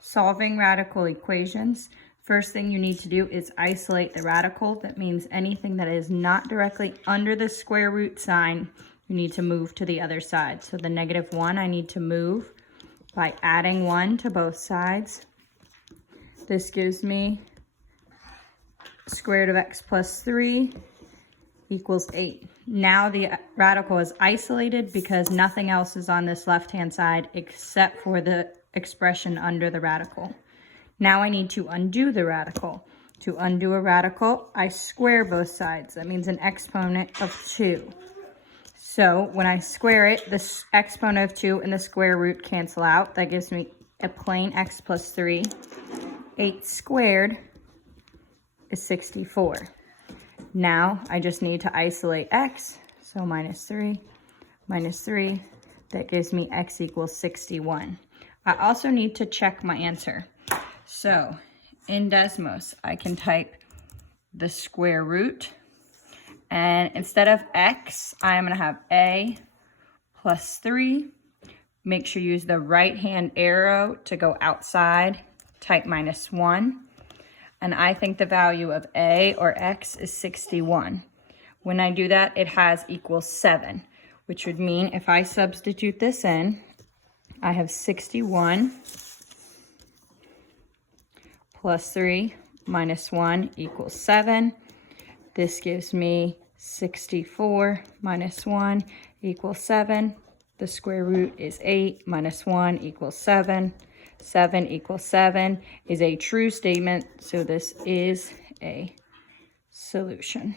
Solving radical equations. First thing you need to do is isolate the radical. That means anything that is not directly under the square root sign, you need to move to the other side. So the -1, I need to move by adding 1 to both sides. This gives me square root of x plus 3 equals 8. Now the radical is isolated because nothing else is on this left-hand side except for the expression under the radical. Now I need to undo the radical. To undo a radical, I square both sides. That means an exponent of 2. So when I square it, the exponent of 2 and the square root cancel out. That gives me a plain x plus 3. 8 squared is 64. Now I just need to isolate x. So -3, -3. That gives me x equals 61. I also need to check my answer. So in Desmos, I can type the square root. And instead of x, I'm going to have a plus 3. Make sure you use the right-hand arrow to go outside. Type -1. And I think the value of a, or x, is 61. When I do that, it has equals 7, which would mean if I substitute this in, I have 61 plus 3 minus 1 equals 7. This gives me 64 minus 1 equals 7. The square root is 8 minus 1 equals 7. 7 equals 7 is a true statement, so this is a solution.